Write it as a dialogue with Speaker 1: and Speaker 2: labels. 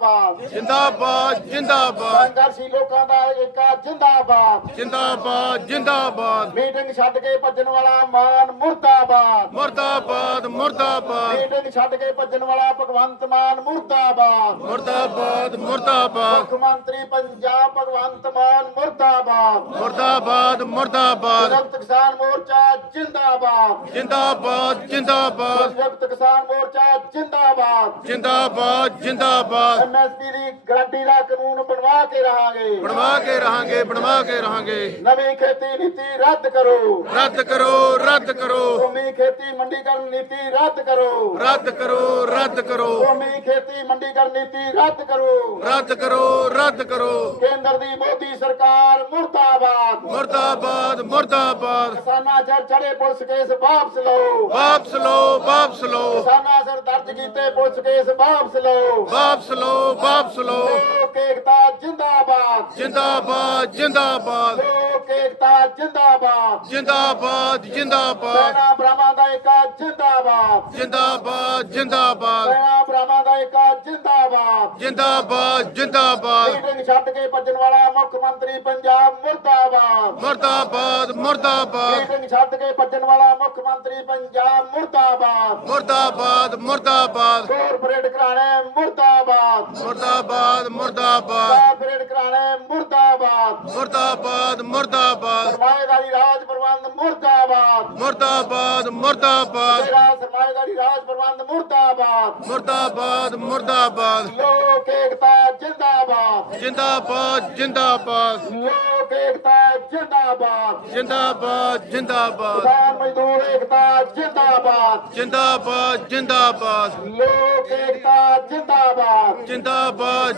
Speaker 1: ਜਿੰਦਾਬਾਦ।
Speaker 2: ਜਿੰਦਾਬਾਦ ਜਿੰਦਾਬਾਦ।
Speaker 1: ਸੰਘਰਸ਼ੀ ਲੋਕਾਂ ਦਾ ਏਕਾ ਜਿੰਦਾਬਾਦ।
Speaker 2: ਜਿੰਦਾਬਾਦ ਜਿੰਦਾਬਾਦ।
Speaker 1: ਮੀਟਿੰਗ ਛੱਡ ਕੇ ਭੱਜਣ ਵਾਲਾ ਮਾਨ ਮੁਰਦਾਬਾਦ।
Speaker 2: ਮੁਰਦਾਬਾਦ ਮੁਰਦਾਬਾਦ।
Speaker 1: ਮੀਟਿੰਗ ਛੱਡ ਕੇ ਭੱਜਣ ਵਾਲਾ ਭਗਵੰਤ ਮਾਨ ਮੁਰਦਾਬਾਦ।
Speaker 2: ਮੁਰਦਾਬਾਦ ਮੁਰਦਾਬਾਦ।
Speaker 1: ਮੁੱਖ ਮੰਤਰੀ ਪੰਜਾਬ ਭਗਵੰਤ ਮਾਨ ਮੁਰਦਾਬਾਦ।
Speaker 2: ਮੁਰਦਾਬਾਦ ਮੁਰਦਾਬਾਦ।
Speaker 1: ਸੰਯੁਕਤ ਕਿਸਾਨ ਮੋਰਚਾ ਜਿੰਦਾਬਾਦ।
Speaker 2: ਜਿੰਦਾਬਾਦ ਜਿੰਦਾਬਾਦ।
Speaker 1: ਸੰਯੁਕਤ ਕਿਸਾਨ ਮੋਰਚਾ ਜਿੰਦਾਬਾਦ।
Speaker 2: ਜਿੰਦਾਬਾਦ। ਜਿੰਦਾਬਾਦ
Speaker 1: ਐਮਐਸਪੀ ਦੀ ਗਾਰੰਟੀ ਦਾ ਕਾਨੂੰਨ ਬਣਵਾ ਕੇ ਰਹਾਂਗੇ।
Speaker 2: ਬਣਵਾ ਕੇ ਰਹਾਂਗੇ ਬਣਵਾ ਕੇ ਰਹਾਂਗੇ।
Speaker 1: ਨਵੀਂ ਖੇਤੀ ਨੀਤੀ ਰੱਦ ਕਰੋ।
Speaker 2: ਰੱਦ ਕਰੋ ਰੱਦ ਕਰੋ।
Speaker 1: ਭੂਮੀ ਖੇਤੀ ਮੰਡੀਕਰਨ ਨੀਤੀ ਰੱਦ ਕਰੋ।
Speaker 2: ਰੱਦ ਕਰੋ ਰੱਦ ਕਰੋ।
Speaker 1: ਭੂਮੀ ਖੇਤੀ ਮੰਡੀਕਰਨ ਨੀਤੀ ਰੱਦ ਕਰੋ।
Speaker 2: ਰੱਦ ਕਰੋ ਰੱਦ ਕਰੋ।
Speaker 1: ਕੇਂਦਰ ਦੀ ਮੋਦੀ ਸਰਕਾਰ ਮੁਰਦਾਬਾਦ।
Speaker 2: ਮੁਰਦਾਬਾਦ ਮੁਰਦਾਬਾਦ।
Speaker 1: ਕਿਸਾਨਾਂ ਚੜ ਚੜੇ ਪੁਲਿਸ ਕੇਸ ਵਾਪਸ ਲਓ।
Speaker 2: ਵਾਪਸ ਲਓ ਵਾਪਸ ਲਓ।
Speaker 1: ਕਿਸਾਨਾਂ ਸਰ ਦਰਜ ਕੀਤੇ ਪੁਲਿਸ ਕੇਸ ਵਾਪਸ ਲਓ।
Speaker 2: ਵਾਪਸ ਲਓ ਵਾਪਸ ਲਓ।
Speaker 1: ਲੋਕ ਏਕਤਾ ਜਿੰਦਾਬਾਦ।
Speaker 2: ਜਿੰਦਾਬਾਦ ਜਿੰਦਾਬਾਦ।
Speaker 1: ਲੋਕ ਏਕਤਾ ਜਿੰਦਾਬਾਦ।
Speaker 2: ਜਿੰਦਾਬਾਦ ਜਿੰਦਾਬਾਦ।
Speaker 1: ਸੈਨਾ ਬ੍ਰਹਮਾ ਦਾ ਏਕਾ ਜਿੰਦਾਬਾਦ।
Speaker 2: ਜਿੰਦਾਬਾਦ ਜਿੰਦਾਬਾਦ।
Speaker 1: ਸੈਨਾ ਬ੍ਰਹਮਾ ਦਾ ਏਕਾ ਜਿੰਦਾਬਾਦ।
Speaker 2: ਜਿੰਦਾਬਾਦ। ਜਿੰਦਾਬਾਦ
Speaker 1: ਮੀਟਿੰਗ ਛੱਡ ਕੇ ਭੱਜਣ ਵਾਲਾ ਮੁੱਖ ਮੰਤਰੀ ਪੰਜਾਬ ਮੁਰਦਾਬਾਦ।
Speaker 2: ਮੁਰਦਾਬਾਦ ਮੁਰਦਾਬਾਦ।
Speaker 1: ਮੀਟਿੰਗ ਛੱਡ ਕੇ ਭੱਜਣ ਵਾਲਾ ਮੁੱਖ ਮੰਤਰੀ ਪੰਜਾਬ ਮੁਰਦਾਬਾਦ।
Speaker 2: ਮੁਰਦਾਬਾਦ ਮੁਰਦਾਬਾਦ।
Speaker 1: ਕਾਰਪੋਰੇਟ ਘਰਾਣੇ ਮੁਰਦਾਬਾਦ।
Speaker 2: ਮੁਰਦਾਬਾਦ ਮੁਰਦਾਬਾਦ।
Speaker 1: ਕਾਰਪੋਰੇਟ ਘਰਾਣੇ ਮੁਰਦਾਬਾਦ।
Speaker 2: ਮੁਰਦਾਬਾਦ ਮੁਰਦਾਬਾਦ।
Speaker 1: ਸਰਮਾਏਦਾਰੀ ਰਾਜ ਪ੍ਰਬੰਧ ਮੁਰਦਾਬਾਦ।
Speaker 2: ਮੁਰਦਾਬਾਦ ਮੁਰਦਾਬਾਦ।
Speaker 1: ਤੇਰਾ ਸਰਮਾਏਦਾਰੀ ਰਾਜ ਪ੍ਰਬੰਧ ਮੁਰਦਾਬਾਦ।
Speaker 2: ਮੁਰਦਾਬਾਦ ਮੁਰਦਾਬਾਦ।
Speaker 1: ਲੋਕ ਏਕਤਾ ਜਿੰਦਾਬਾਦ।
Speaker 2: ਜਿੰਦਾਬਾਦ ਜਿੰਦਾਬਾਦ।
Speaker 1: ਲੋਕ ਏਕਤਾ ਜਿੰਦਾਬਾਦ।
Speaker 2: ਜਿੰਦਾਬਾਦ ਜਿੰਦਾਬਾਦ।
Speaker 1: ਕਿਸਾਨ ਮਜ਼ਦੂਰ ਏਕਤਾ ਜਿੰਦਾਬਾਦ।
Speaker 2: ਜਿੰਦਾਬਾਦ ਜਿੰਦਾਬਾਦ।
Speaker 1: ਲੋਕ ਏਕਤਾ ਜਿੰਦਾਬਾਦ।
Speaker 2: ਜਿੰਦਾਬਾਦ।